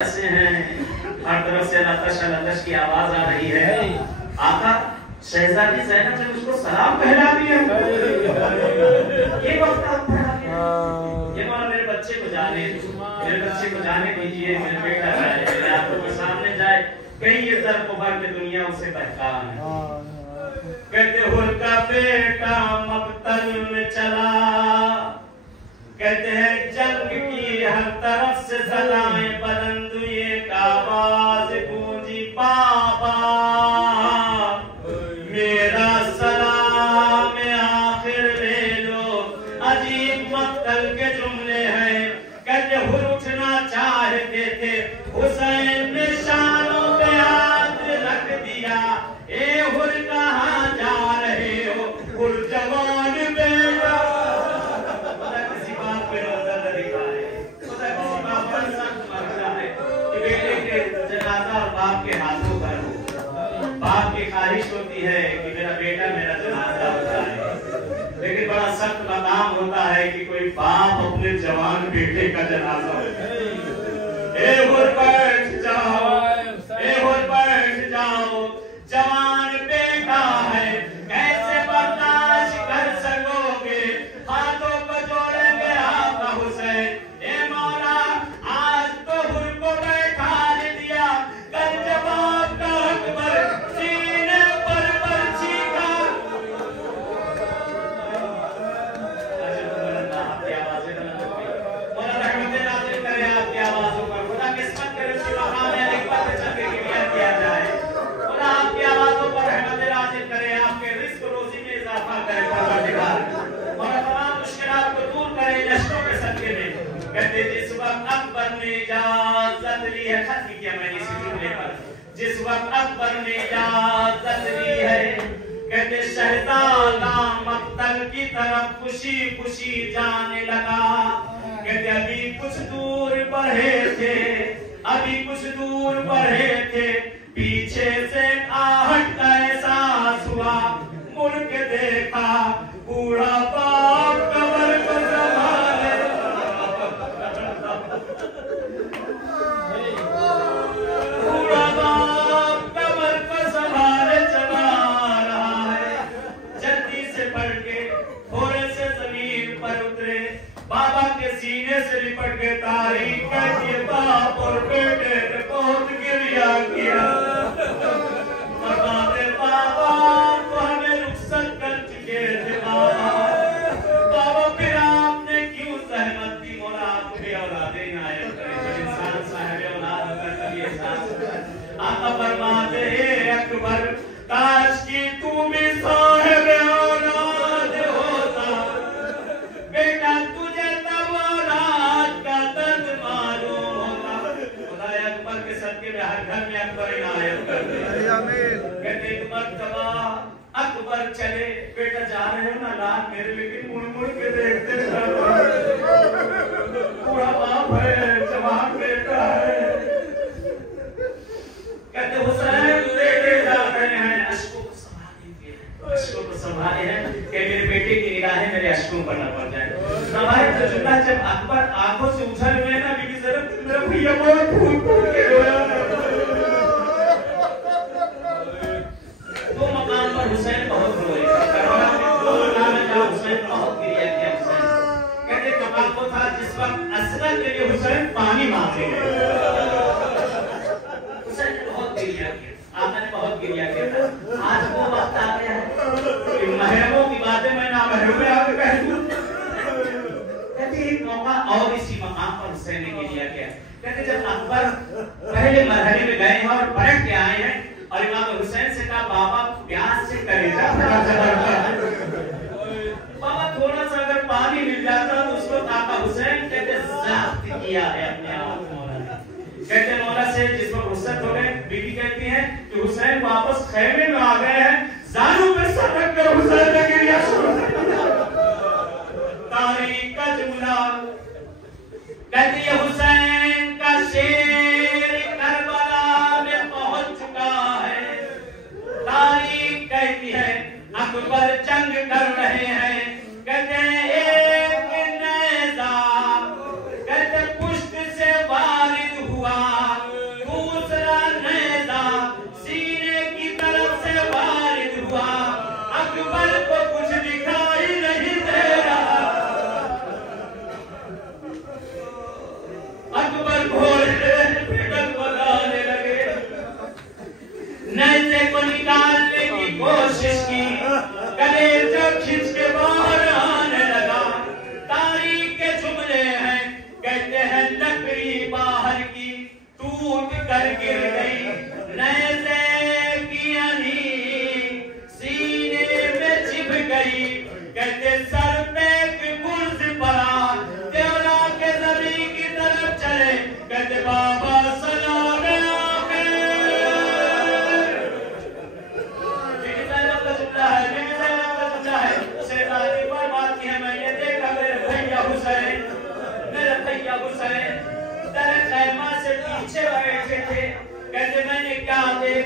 ऐसे हैं, हर तरफ से लतश लतश की आवाज आ रही है। आका शहजादी ज़ैनब ने उसको सलाम पहना दिया। ये वक्त आप पढ़ा दिया। ये मौला मेरे बच्चे को जाने दीजिए, मेरा बेटा जाए, मेरे आंखों के सामने जाए, कहीं ये ज़र्फ़ भर के दुनिया उसे बहका है। कहते हुर का बेटा मक्तल में चला, कहते हैं जंग की हर तरफ से सलाएं बुलंद, ये आवाज गूंजी बाबा मेरा सलाम आखिर ले लो। अजीब मक्तल के जुमले हैं। कहते हुर उठना चाहते थे, हुसैन ने शानों पे हाथ रख दिया। ए हुर कहाँ जा रहे हो, हुर जवान बेटा। किसी बाप पे नजर न दिखाए, किसी बाप पर सख्त मरता है कि बेटे के जनाजा और बाप के हाथों पर हो। बाप की ख्वाहिश होती है कि मेरा बेटा मेरा जनाजा उठाए, लेकिन बड़ा सख्त मकाम होता है कि कोई बाप अपने जवान बेटे का जनाजा उठाए। ए हुर बैठ जाओ, ए हुर बैठ जाओ, जवान बेटा है, कैसे बर्दाश्त कर सकोगे। हाथों को जोड़ेंगे आका हुसैन। ए मौला आज तो हुर को बैठा दिया, कल जवाब का अकबर सीने पर बर्छी का। आपकी आवाज़ें मौला रहमतें नाज़िल करे आपकी आवाज़ों पर। खुदा किस्मत करे उसी मकाम में एक बार चल के किया जाए। खुदा आपकी आवाज़ों पर रहमतें नाज़िल करे, आपके रिज़्क़ रोज़ी में इजाफा करे परवरदिगार। मौला तमाम मुश्किलात को दूर करे नश्तों के सदके में। कहते जिस वक्त अकबर ने इजाज़त ली है, खत किया मैंने इसी जुमले पर, जिस वक्त अकबर ने इजाज़त ली है, कहते शहज़ादा मक्तल की तरफ खुशी खुशी जाने लगा। कहते अभी कुछ दूर बढ़े थे, अभी कुछ दूर बढ़े थे, पीछे से आहट का एहसास हुआ। मुड़ के देखा बूढ़ा बाप कमर को संभाले, बूढ़ा बाप कमर को संभाले चला रहा है। जल्दी से बढ़ के थोड़े से जमीन पर उतरे, बाबा के सीने से लिपट के तारीफ करके बाप और बेटे ने बहुत गिरिया किया। बाबा तो हमें रुखसत कर चुके थे बाबा फिर आपने क्यों सहमत दी। मौला आपको भी औलादे इनायत करे, जब इंसान साहिब औलाद होता है तभी एहसास होता है। आका फरमाते हैं अकबर काश की तू भी साहिब औलाद होता, बेटा तुझे तब औलाद का दर्द मालूम होता। खुदा अकबर के सदके में हर घर में अकबर इनायत कर दे। कहते एक मर्तबा अकबर चले, बेटा जा रहे हो ना लाल मेरे, लेकिन मुड़ मुड़ के देखते बूढ़ा बाप है, जवान बेटा है। कहते हुसैन लेके जा रहे हैं, अश्कों को संभाले हैं कि मेरे बेटे की निगाहें मेरे अश्कों पर न पड़ जाए। हमारे तजुर्बा जब अकबर आंखों से उछल हुए ना, बीबी ज़ैनब मेरा भैया बहुत फूट के रोया। दो मकाम पर हुसैन बहुत रोए, दो मकाम में जहाँ हुसैन बहुत गिरिया किया। हुसैन कहते मकाम वो था जिस वक्त असलत के लिए हुसैन पानी मांगते गए। हुसैन ने बहुत गिरिया किया, आपने बहुत गिरिया किया। आज वो वक्त आ गया है कि महरमों की बातें मैं ना महरम में आके कह दूं। कहते एक मौका और इसी मकाम पर हुसैन ने गिरिया किया। कहते जब अकबर पहले मरहले में गए हैं और पलट के आए हैं और इमाम हुसैन से कहा बाबा प्यास से कलेजा खड़ा चला बाबा थोड़ा सा अगर पानी मिल जाता तो उसको आका हुसैन कहते ज़ब्त किया है अपने आप मौला ने। कहते मौला से जिस पर रुखसत हो गए, बीवी कहती है कि हुसैन वापस खैमे में आ गए हैं, जानू पे सर रख कर हुसैन ने गिरिया शुरू तारीख का जुमला। कहती है हुसैन का शेर करबला में पहुंच चुका है। तारीख कहती है अकबर जंग कर रहे हैं। कहते हैं एक नेज़ा कहते पुष्ट से वारिद हुआ,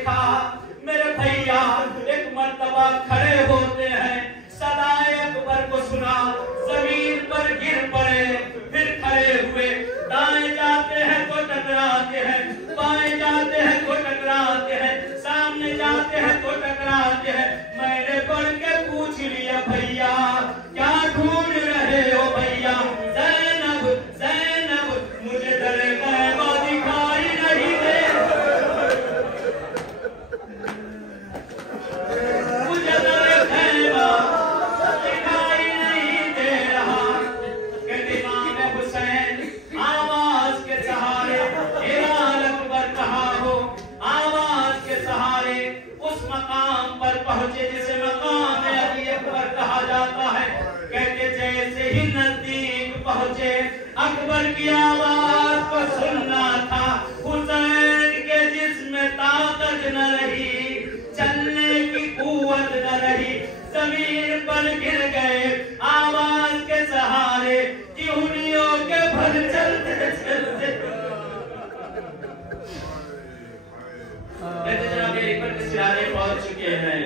देखा मेरे भैया एक मर्तबा खड़े होते हैं, सदाए अकबर को सुना, जमीन पर गिर पड़े, फिर खड़े हुए, दाएं जाते हैं तो टकराते हैं, बाएं जाते हैं तो टकराते हैं, सामने जाते हैं तो टकराते हैं। मैंने पढ़ के पूछ लिया भैया क्या ढूंढ रहे हो भैया? ज़ैनब ज़ैनब मुझे दरे गैबा दिखाई नहीं दे, मुझे दरे गैबा दिखाई नहीं दे रहा। कहते इमाम हुसैन आवाज के सहारे, हिलाल अकबर कहाँ हो, आवाज के सहारे उस मकाम पर पहुंचे जिसे मकाम अली अकबर कहा जाता है। कहते जैसे ही नजदीक पहुंचे, अकबर की आवाज को सुनना था, हुसैन के जिस्म ताकत न रही, चलने की कुव्वत न रही, जमीन पर गिर गए आवाज के सहारे, चिहुनियों के भर चलते चलते। मेरे पर के सिरारे पहुंच चुके हैं।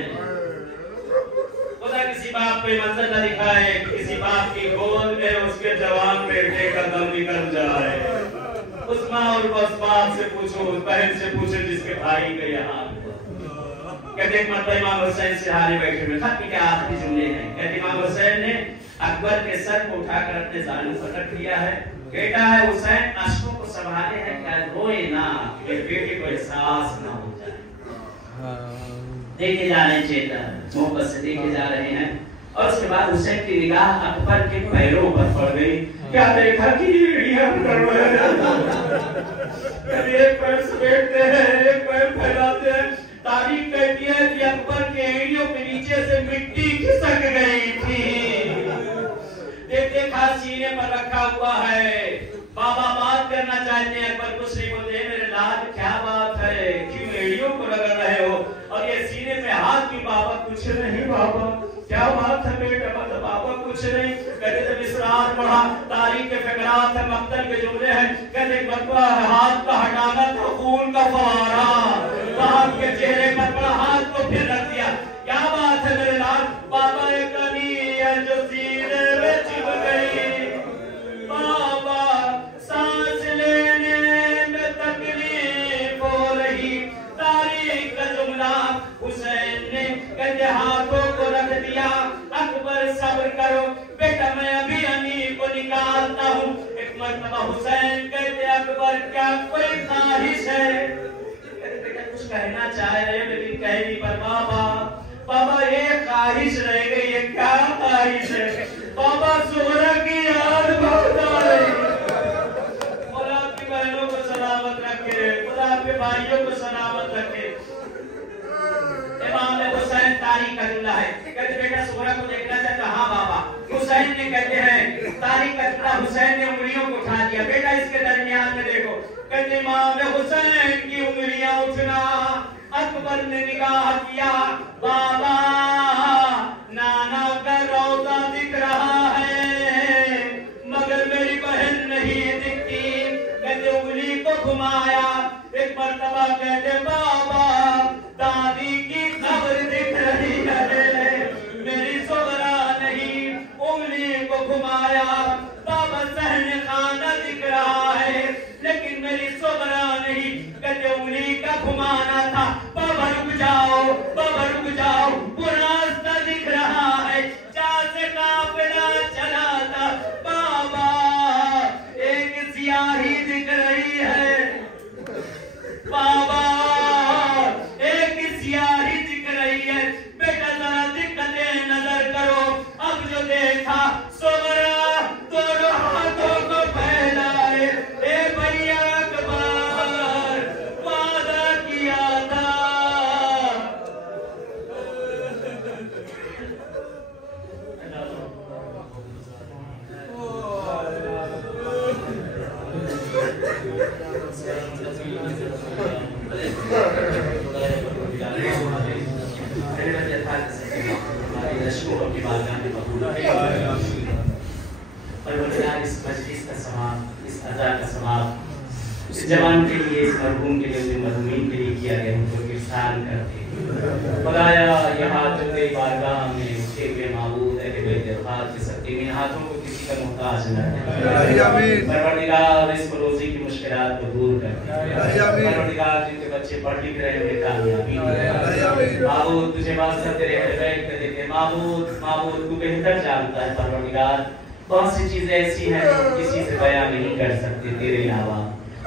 खुदा किसी बाप पे मंजर न दिखाए, किसी बाप की गोद में उसके जवान बेटे का दम निकल जाए। उस माँ और उस बाप से पूछो, उस बहन से पूछो जिसके भाई का यहाँ। कहते मतलब इमाम हुसैन सिरहाने बैठे हुए, खत के आखिरी जुमले हैं। कहते इमाम हुसैन ने अकबर के सर को उठाकर अपने जान पर रख लिया है। बेटा है हुसैन, अश्कों को संभाले है, क्या रोए ना, कि बेटे को एहसास ना हो जाए। देखे जा रहे हैं चेतन, मोहब्बत से देखे जा रहे हैं। और उसके बाद हुसैन की निगाह अकबर के पैरों पर पड़ गई। क्या देखा कि एक पैर समेटते हैं, एक पैर फैलाते हैं। तारीख कहती है कि अकबर के एड़ियों के नीचे से मिट्टी खिसक गई थी। देखा सीने पर रखा हुआ है। बाबा बात करना चाहते हैं, अकबर कुछ नहीं बोलते। मेरे लाल क्या बात है, क्यों एड़ियों को रगड़ रहे हो और ये सीने पे हाथ की? बाबा कुछ नहीं बाबा। क्या बात है बेटा? मतलब बाबा कुछ नहीं। कहते जब इसरार पढ़ा, तारीख के फिकरात है, मक्तल के जुमले हैं। कहते बतवा हाथ का हटाना था, खून का फवारा बाप के चेहरे पर पड़ा, हाथ को फिर रख दिया। क्या बात है मेरे लाल? बाबा एक कनी है जो सीने में चिप गई, बाबा सांस लेने में तकलीफ हो रही। तारीख का जुमला हुसैन ने कहते हाथों को रख दिया। अकबर सब्र करो बेटा, मैं अभी अनी को निकालता हूँ। एक मर्तबा हुसैन कहते अकबर क्या कोई ख्वाहिश है? बेटा कुछ कहना चाह रहे हो लेकिन कह नहीं पर। बाबा ये ख्वाहिश रह गई है। क्या ख्वाहिश है? बाबा ज़ोहरा की याद बहुत आ रही। खुदा आपकी बहनों को सलामत रखे, खुदा आपके भाइयों को सलामत रखे। इमाम हुसैन तारीख का जुमला है। कहते बेटा ज़ोहरा को देखना चाहता? हाँ बाबा। हुसैन ने कहते हैं तारीख का जुमला, हुसैन ने उंगलियों को उठा दिया। बेटा इसके दरमियान में देखो। कहते इमाम हुसैन की उंगलियां उठना। अकबर ने निगाह किया, बाबा नाना का रौदा दिख रहा है मगर मेरी बहन नहीं दिखती। कहते उंगली को घुमाया। एक मर्तबा कहते बाबा दादी की खबर दिख रही है, मेरी ज़ोहरा नहीं। उंगली को घुमाया, बाबा सहन खाना दिख रहा है लेकिन मेरी ज़ोहरा नहीं। कहते उंगली का घुमाना था। बाबा रुक जाओ, बाबा रुक जाओ, वो रास्ता दिख रहा है जहाँ से काफिला चला था। बाबा एक सियाही दिख रही है, बाबा एक सियाही दिख रही है। बेटा जरा दिक्कतें नजर करो। अब जो देखा ज़ोहरा दोनों हाथों को फैलाए, ए भैया अकबर वादा किया था। इस जवान के लिए, इस मरहूम के लिए, मरहूमीन के लिए किया गया, उनको इरसाल खुदाया ये हाथ जो तेरी बारगाह में उठे हुए माबूद है बेदरखास्त के सकते इन हाथों को किसी का मुहताज न कर। परवरदिगार इस रोजी की मुश्किलात को दूर कर। परवरदिगार जिनके बच्चे पढ़ लिख रहे हैं कामयाबी माबूद तुझे वास्ता तेरे अहल कर देते माबूद तू बेहतर जानता है। परवरदिगार बहुत सी चीजें ऐसी हैं जो किसी से बयां नहीं कर सकते तेरे अलावा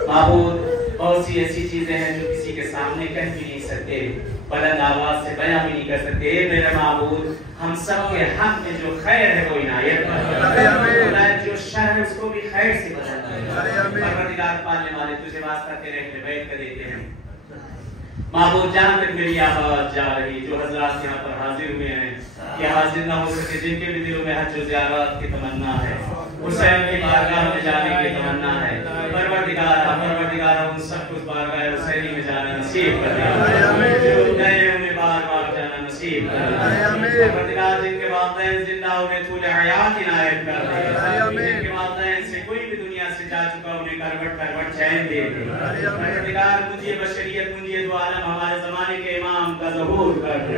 माबूद। बहुत सी ऐसी चीजें हैं जो किसी के सामने कह भी नहीं सकते, बुलंद आवाज से बयां भी नहीं कर सकते। मेरे माबूद हम सब के हक में जो खैर है वो इनायत कर, जो शर है उसको भी खैर से बदल दे। परवरदिगार पालने वाले तुझे वास्ता तेरे अहल बैत कर देते हैं माबूद। जहाँ तक मेरी आवाज जा रही जो हजरात यहाँ पर हाजिर हुए हैं या हाजिर ना हो सके, जिनके भी दिलों में हज व ज़ियारत की तमन्ना है, हुसैन की बारगाह में जाने की तमन्ना है, परवरदिगार उन सबको उस बारगाह हुसैनी में जाना नसीब कर दे। जो नए उन्हें बार-बार जाना नसीब कर दे। परवरदिगार जिनके वालिदैन जिंदा उन्हें तूले हयात इनायत कर दे। जिनके वालिदैन से कोई भी दुनिया से जा चुका उन्हें करवट चैन दे दे। परवरदिगार मुझे बशरियत मुझे दो आलम हमारे ज़माने के इमाम का ज़हूर कर दे।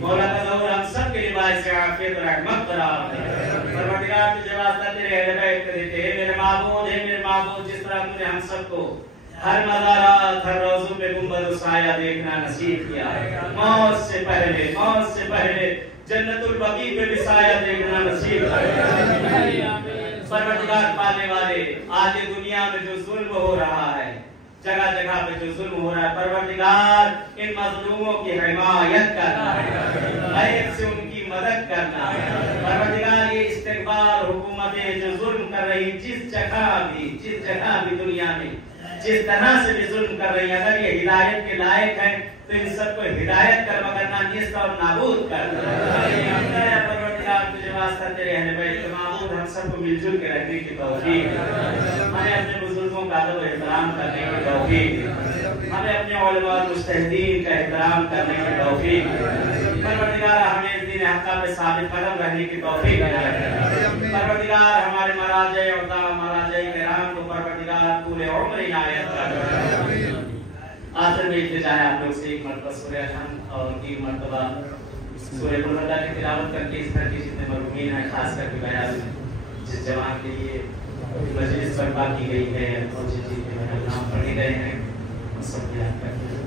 मौला का ज़हूर हम सब के लिबास से आफियत और रहमत करार दे। परवरदिगार तुझे वास्ता तेरे अहल बैत कर देते हैं मेरे माबूद जिस तरह तूने हम सबको हर मज़ारात हर रोज़ों पे गुंबद साया देखना नसीब किया है, मौत से पहले जन्नतुल बकी पे भी साया देखना नसीब किया। परवरदिगार पालने वाले आज दुनिया में जो जुल्म हो रहा है, जगह जगह पे जो जुल्म हो रहा है, परवरदिगार इन मजलूमों की हिमायत करना है, एक से उनकी मदद करना है। परवरदिगार ये इस्तिग़फार हुकूमतें जो जुल्म कर रही जिस जगह भी दुनिया में जिस तरह से भी जुल्म कर रही है, अगर ये हिदायत के लायक है तो इन सबको हिदायत कर मगरना निस्त और नाबूद कर। परवरदिगार तुझे वास्ता तेरे अहल बैत माबूद हम सबको मिलजुल के रहने की तौफीक, हमें अपने बुजुर्गों का अदब एहतराम करने की तौफीक, हमें अपने उलमा और मुज्तहिदीन का एहतराम करने की तौफीक। परवरदिगार हमें इस दिन हक़ पे साबित कदम रहने की तौफीक दे। परवरदिगार हमारे मराजे और मराजे किराम को परवरदिगार पूरे उम्र इनायत कर। आखिर में इल्तिजा है आप लोग से एक मरतबा सूरह अनअम और 3 मरतबा सूरह मुल्क की तिलावत करके इस तरह के जितने मरहूमीन हैं खास करके बयान जिस जवान के लिए मजलिस बर्पा की गई है और जिनके नाम पढ़े गए हैं उन सब याद करके